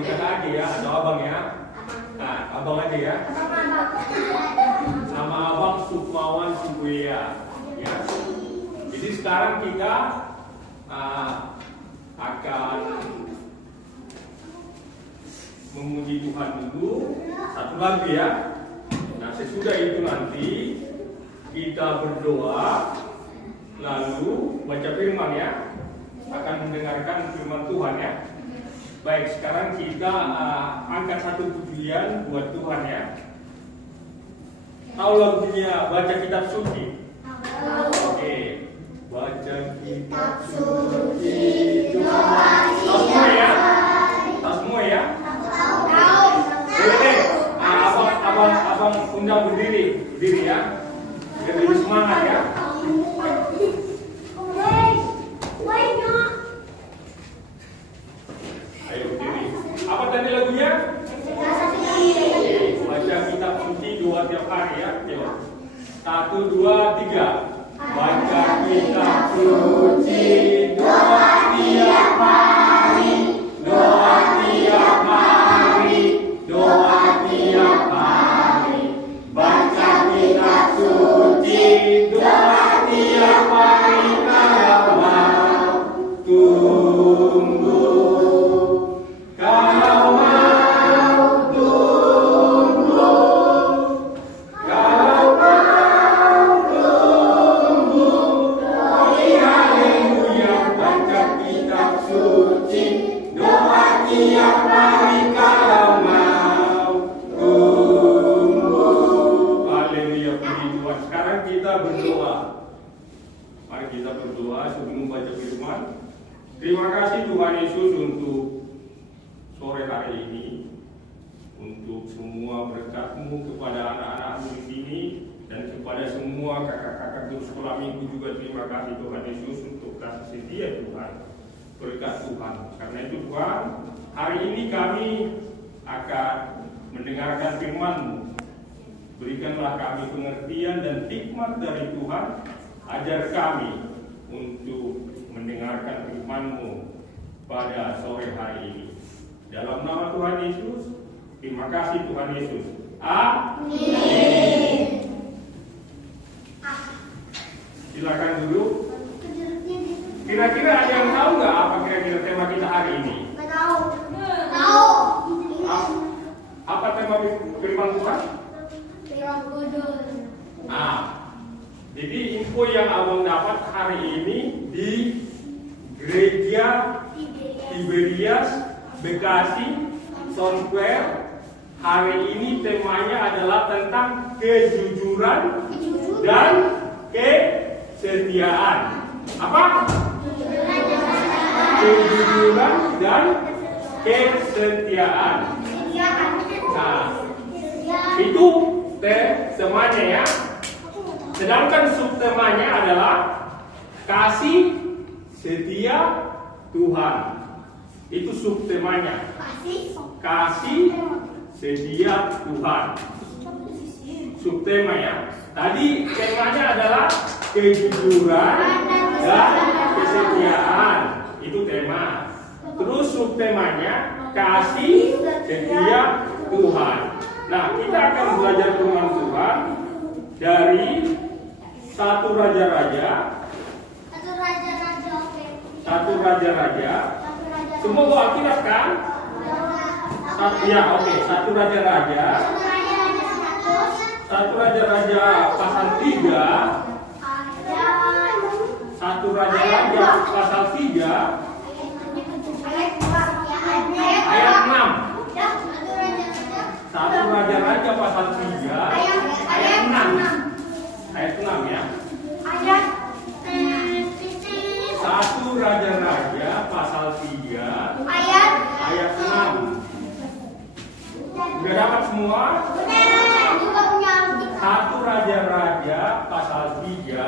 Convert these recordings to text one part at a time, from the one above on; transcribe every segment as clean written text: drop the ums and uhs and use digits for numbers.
panggilkan aja ya, atau abang ya. Nah, abang aja ya. Nama abang Sukmawan Subuya. Ya. Jadi sekarang kita akan memuji Tuhan dulu satu lagu ya. Nah, sesudah itu nanti kita berdoa, lalu baca firman ya, akan mendengarkan firman Tuhan ya. Baik, sekarang kita angkat satu pujian buat Tuhan ya. Tahu lagunya baca kitab suci? Oke, baca kitab suci. Tahu semua ya? Tahu semua ya? Boleh, abang undang berdiri ya. Biar lebih semangat ya. Ayo berdiri. Apa tadi lagunya? Baca kitab suci 2 tiap hari ya. Coba. 1, 2, 3. Baca kitab suci 2 tiap hari. Doa tiap hari. Doa tiap hari. Baca kitab suci 2 tiap hari. Kalau mau tunggu. Kalau mau tunggu. Kalau mau tunggu. Haleluya. Baca kitab suci. Doa tiap hari kalau mau tunggu. Haleluya, puji Tuhan. Sekarang kita berdoa. Mari kita berdoa sebelum baca firman. Terima kasih Tuhan Yesus untuk sore hari ini, untuk semua berkat-Mu kepada anak-anak-Mu di sini dan kepada semua kakak-kakak guru sekolah minggu juga. Terima kasih Tuhan Yesus untuk kasih setia Tuhan, berkat Tuhan. Karena itu Tuhan, hari ini kami akan mendengarkan firman-Mu. Berikanlah kami pengertian dan hikmat dari Tuhan. Ajar kami untuk mendengarkan firman-Mu pada sore hari ini. Dalam nama Tuhan Yesus, terima kasih Tuhan Yesus. Amin. Silakan duduk. Kira-kira ada yang tahu nggak apa kira-kira tema kita hari ini? Tahu. Apa tema firman Tuhan? Firman Kudus. Jadi info yang abang dapat hari ini di Gereja Tiberias Bekasi Town Square. Hari ini temanya adalah tentang kejujuran dan kesetiaan. Apa? Kejujuran dan kesetiaan. Nah, itu temanya ya. Sedangkan subtemanya adalah kasih setia Tuhan. Itu subtemanya. Kasih setia Tuhan. Subtema ya. Tadi temanya adalah kejujuran dan kesetiaan. Itu tema. Terus subtemanya kasih setia Tuhan. Nah, kita akan belajar firman Tuhan dari 1 Raja-Raja. 1 Raja-Raja. Semua bawa Alkitab kan? Ya, oke. 1 Raja-Raja. 1 Raja-Raja pasal 3. 1 Raja-Raja pasal 3 ayat 6. 1 Raja-Raja pasal 3 ayat 6. Ayat 6 ya. 1 Raja-Raja pasal 3 ayat 6. Sudah dapat semua? 1 Raja-Raja pasal 3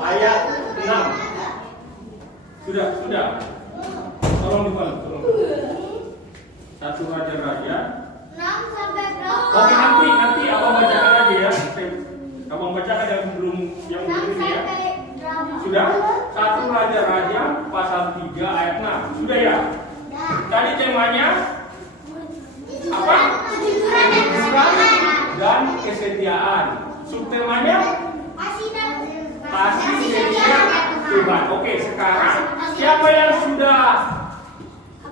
ayat 6. Sudah. Tolong dibantu, tolong. 1 Raja-Raja 6 sampai berapa? Oke, nanti abang bacakan aja ya. Abang bacakan yang belum ini ya. Sudah? 1 Raja-Raja pasal 3 ayat 6. Sudah ya? Tadi temanya dan kesetiaan. Subtemanya kasih, setia, hebat. Oke, sekarang siapa yang sudah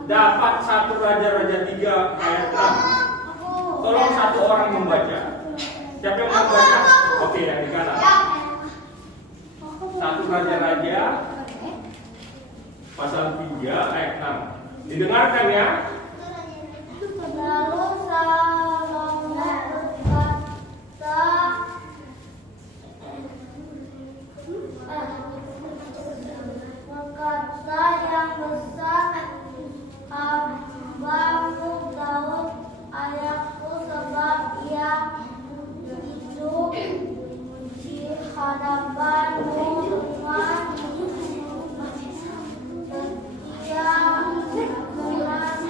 dapat 1 Raja-Raja 3 ayat 6? Tolong satu orang membaca. Siapa yang mau membaca? Oke, yang di kanan. 1 Raja-Raja pasal 3 ayat 6. Didengarkan ya. Lalu Salomo berkata yang besar, hambamu Daud ayahku, sebab ia hidup di hadapanmu dengan setia dengan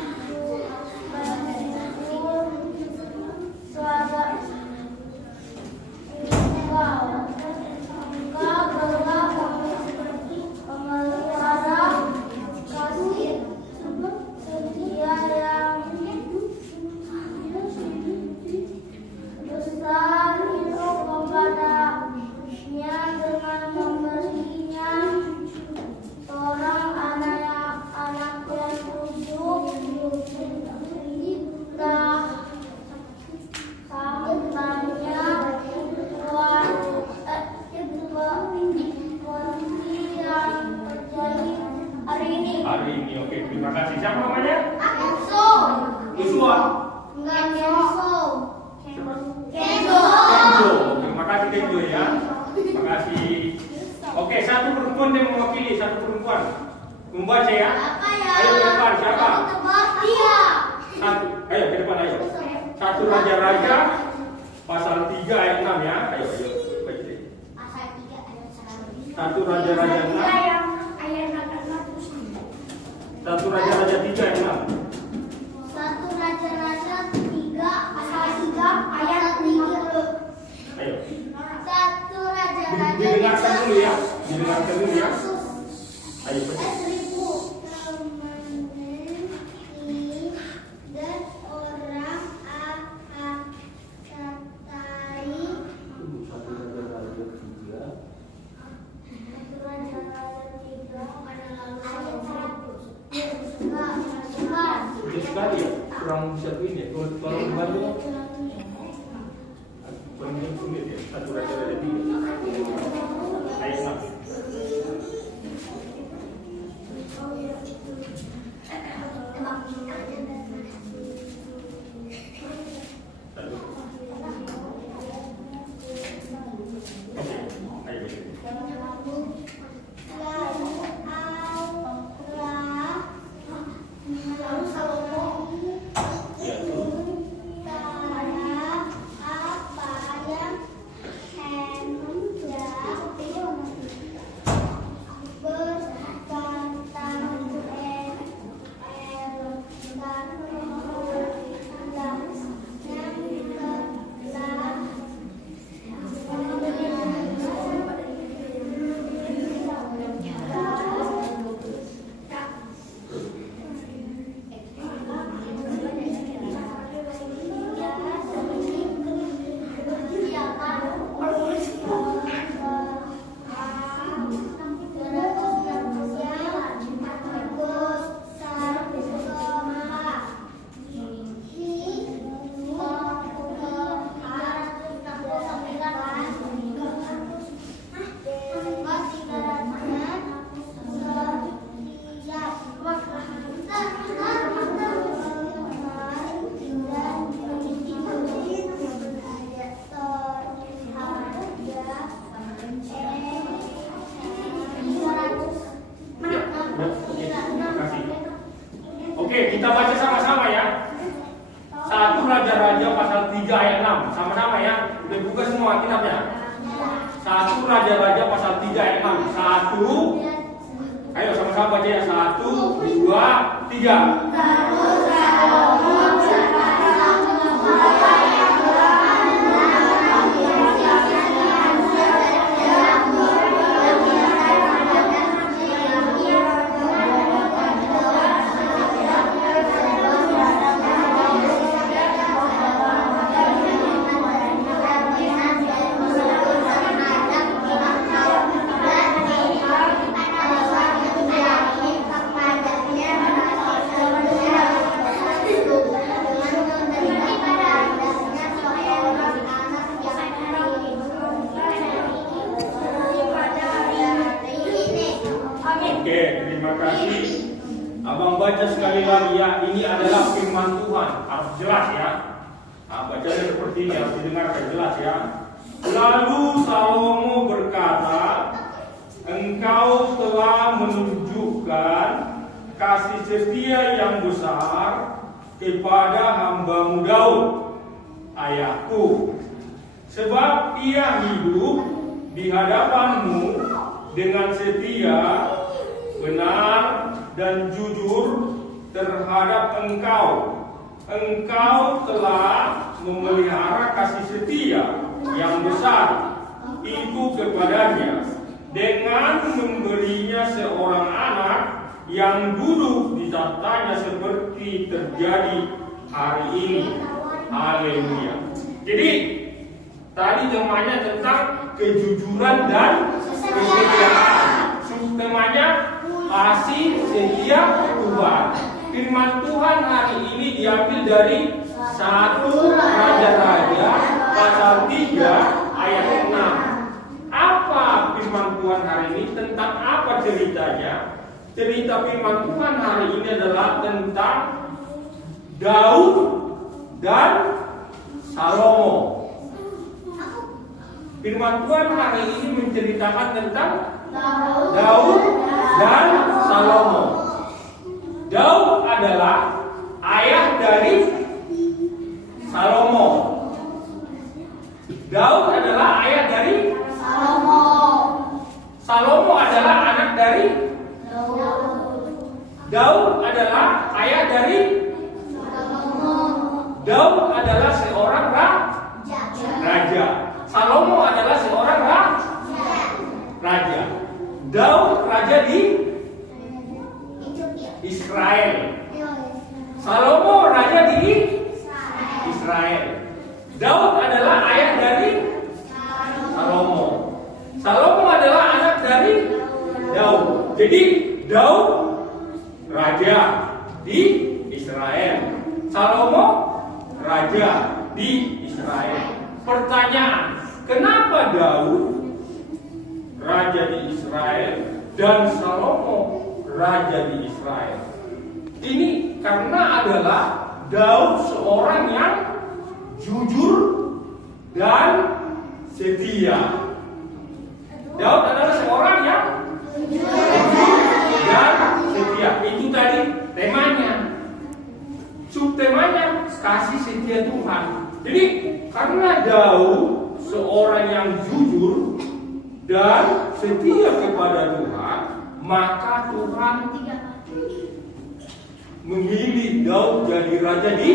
Hari ini, oke, terima kasih. Siapa namanya? Kenzo. Joshua. Enggak, Kenzo. Kenzo. Terima kasih Kenzo ya. Terima kasih. Oke, satu perempuan yang mewakili, satu perempuan. Membaca ya. Apa ya? Ayo ke depan, siapa? Dia. Satu. Ayo ke depan ayo. 1 Raja-Raja pasal 3 ayat 6 ya. Ayo baca deh. Pasal 3 ayat 1. 1 Raja-Raja 6. Ayat 1 Raja-Raja 3 ayat 6. 1 Raja-Raja 3 pasal 3 ayat 50. Ayo. 1 Raja-Raja Didengarkan dulu ya. Didengarkan dulu ya. Ayo baca. Dan orang akan katai 1 Raja-Raja 3. 1 Raja-Raja 3 pada lalu ayat 100. Sudah sekali ya. Kurang satuin ya. Tolong dibantu. Kurang sulit ya. 1 Raja-Raja 3 ayat 6. Lalu Salomo Oke, kita baca sama-sama ya. 1 Raja-Raja pasal 3 ayat 6. Sama-sama ya. Udah buka semua kitabnya. 1 Raja-Raja pasal 3 ayat 6. 1. Ayo sama-sama baca ya. 1, 2, 3. Terus Salomo iya ini adalah firman Tuhan. Harus jelas ya. Nah, bacanya seperti ini, harus didengarkan jelas ya. Lalu Salomo berkata, engkau telah menunjukkan kasih setia yang besar kepada hambamu Daud, ayahku, sebab ia hidup di hadapanmu dengan setia, benar, dan jujur terhadap engkau. Engkau telah memelihara kasih setia yang besar itu kepadanya dengan memberinya seorang anak yang duduk di tahtanya seperti terjadi hari ini. Haleluya. Jadi tadi temanya tentang kejujuran dan kesetiaan. Temanya kasih setia Tuhan. Firman Tuhan hari ini diambil dari 1 Raja-Raja pasal 3 ayat 6. Apa firman Tuhan hari ini? Tentang apa ceritanya? Cerita firman Tuhan hari ini adalah tentang Daud dan Salomo. Firman Tuhan hari ini menceritakan tentang Daud dan Salomo. Daud adalah ayah dari Salomo. Daud adalah ayah dari Salomo. Salomo adalah anak dari Daud adalah ayah dari Salomo. Daud adalah seorang raja. Salomo adalah seorang raja. Daud raja di Israel. Salomo raja di Israel. Daud adalah ayah dari Salomo. Salomo adalah anak dari Daud. Jadi Daud raja di Israel. Salomo raja di Israel. Pertanyaan, kenapa Daud raja di Israel dan Salomo raja di Israel? Ini karena adalah Daud seorang yang jujur dan setia. Daud adalah seorang yang jujur dan setia. Itu tadi temanya. Subtemanya kasih setia Tuhan. Jadi karena Daud seorang yang jujur dan setia kepada Tuhan, maka Tuhan memilih Daud jadi raja di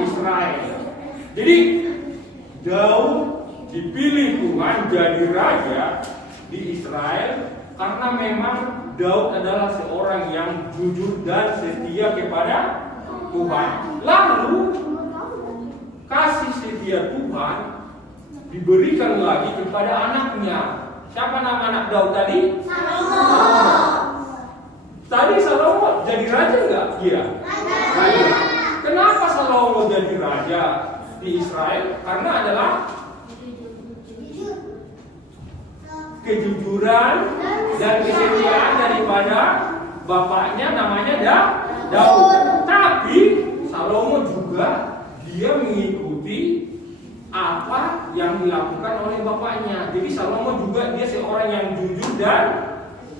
Israel. Jadi Daud dipilih Tuhan jadi raja di Israel karena memang Daud adalah seorang yang jujur dan setia kepada Tuhan. Lalu kasih setia Tuhan diberikan lagi kepada anaknya. Siapa nama anak Daud tadi? Salomo. Tadi Salomo jadi raja enggak? Iya. Raja. Kenapa Salomo jadi raja di Israel? Karena adalah kejujuran dan kesetiaan daripada bapaknya namanya Daud. Tapi Salomo juga dia mengikuti apa yang dilakukan oleh bapaknya. Jadi Salomo juga dia seorang yang jujur dan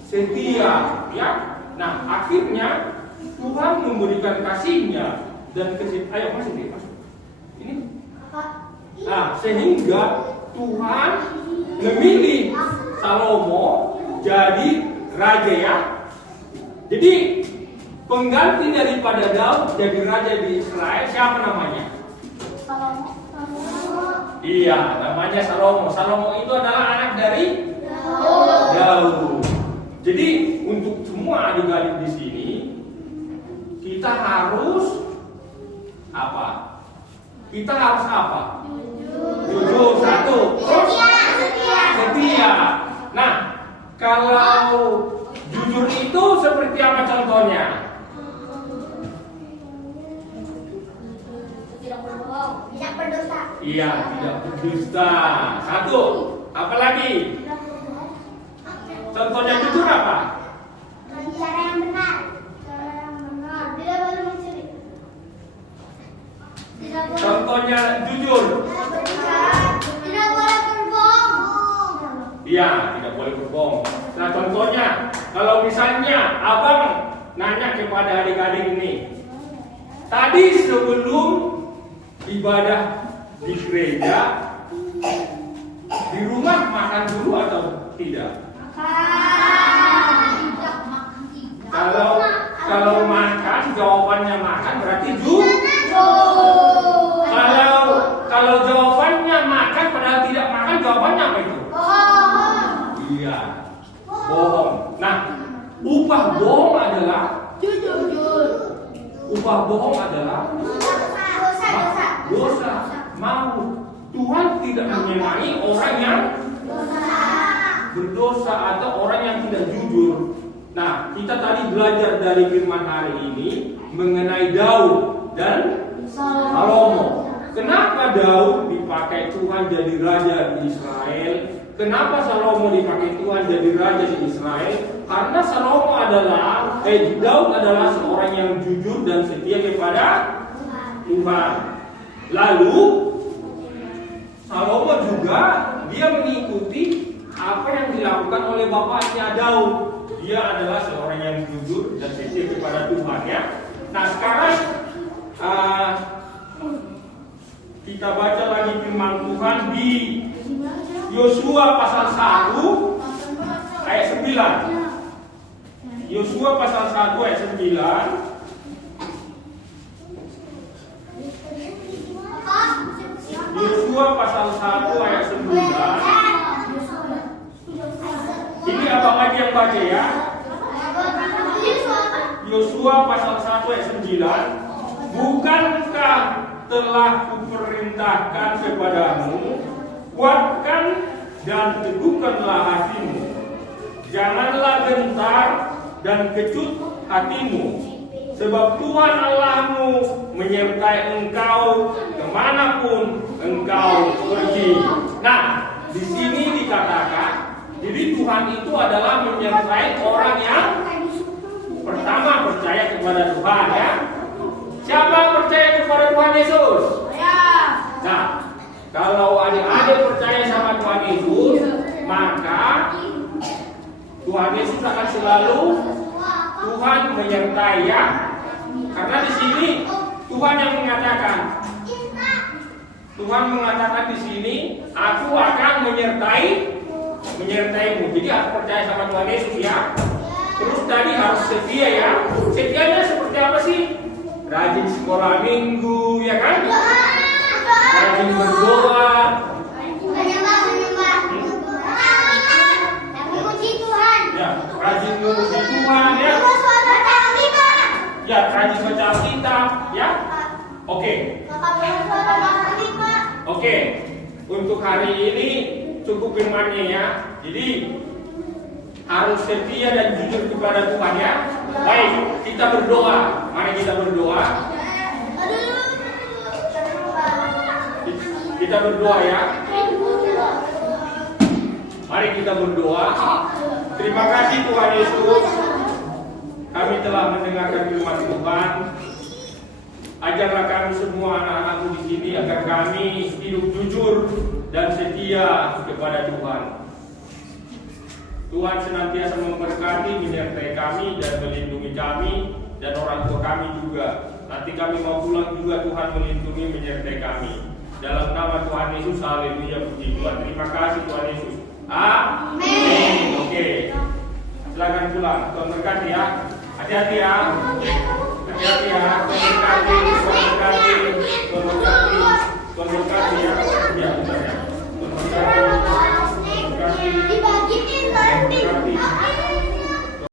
setia, ya. Nah, akhirnya Tuhan memberikan kasihnya dan ayo masuk. Ini. Nah, sehingga Tuhan memilih Salomo jadi raja, ya. Jadi pengganti daripada Daud jadi raja di Israel siapa namanya? Salomo. Iya, namanya Salomo. Salomo itu adalah anak dari Daud. Jadi untuk semua adik-adik di sini kita harus apa? Kita harus apa? Jujur. Satu. Setia. Nah, kalau jujur itu seperti apa contohnya? Tidak berdosa. Iya, tidak berdusta. Satu. Apa lagi? Contohnya jujur apa? Cara yang benar. contohnya jujur? Tidak boleh berbohong. Iya, tidak boleh berbohong. Nah, contohnya, kalau misalnya abang nanya kepada adik-adik ini, tadi sebelum ibadah di gereja, di rumah makan dulu atau tidak? Kalau makan, jawabannya makan berarti Kalau jawabannya makan padahal tidak makan, jawabannya apa itu? Iya, bohong. Nah, upah bohong adalah dosa. Mau Tuhan tidak menyenangi orang yang berdosa atau orang yang tidak jujur. Nah, kita tadi belajar dari firman hari ini mengenai Daud dan Salomo. Kenapa Daud dipakai Tuhan jadi raja di Israel? Kenapa Salomo dipakai Tuhan jadi raja di Israel? Karena Daud adalah seorang yang jujur dan setia kepada Tuhan. Lalu Salomo juga dia mengikuti apa yang dilakukan oleh bapaknya Daud. Dia adalah seorang yang jujur dan setia kepada Tuhan, ya. Nah, sekarang kita baca lagi firman Tuhan di Yosua pasal 1 ayat 9. Yosua pasal 1 ayat 9. Yosua pasal 1 ayat 9. Ini abang lagi yang baca, ya. Yosua pasal 1 ayat 9. Bukankah telah kuperintahkan kepadamu, kuatkan dan teguhkanlah hatimu, janganlah gentar dan kecut hatimu, sebab Tuhan Allahmu menyertai engkau kemanapun engkau pergi. Nah, di sini dikatakan, jadi Tuhan itu adalah menyertai orang yang pertama percaya kepada Tuhan, ya. Siapa percaya kepada Tuhan Yesus? Nah, kalau adik-adik percaya sama Tuhan Yesus, maka Tuhan Yesus akan selalu Tuhan menyertai, ya. Karena di sini Tuhan yang mengatakan, di sini, aku akan menyertaimu. Jadi harus percaya sama Tuhan Yesus, ya. Terus tadi harus setia, ya. Setianya seperti apa sih? Rajin sekolah minggu, ya kan? Rajin berdoa, memuji Tuhan. ya, rajin memuji Tuhan, ya. Ya, rajin baca Alkitab, ya. Oke. Untuk hari ini cukup firman-Nya, ya. Jadi harus setia dan jujur kepada Tuhan, ya. Baik, kita berdoa. Mari kita berdoa. Kita berdoa, ya. Mari kita berdoa. Terima kasih Tuhan Yesus. Kami telah mendengarkan firman Tuhan. Ajarlah kami semua anak-anakmu di sini agar kami hidup jujur dan setia kepada Tuhan. Tuhan senantiasa memberkati, menyertai kami dan melindungi kami dan orang tua kami juga. Nanti kami mau pulang juga Tuhan melindungi, menyertai kami. Dalam nama Tuhan Yesus, haleluya, puji Tuhan. Terima kasih Tuhan Yesus. Amin. Oke. Silakan pulang. Tuhan berkati, ya. Hati-hati, ya. Hati-hati, ya. Tuhan berkati. Tuhan berkati, ya. Ya, benar, ya. Tuhan berkati. Tuhan berkati. Dibagiin nanti.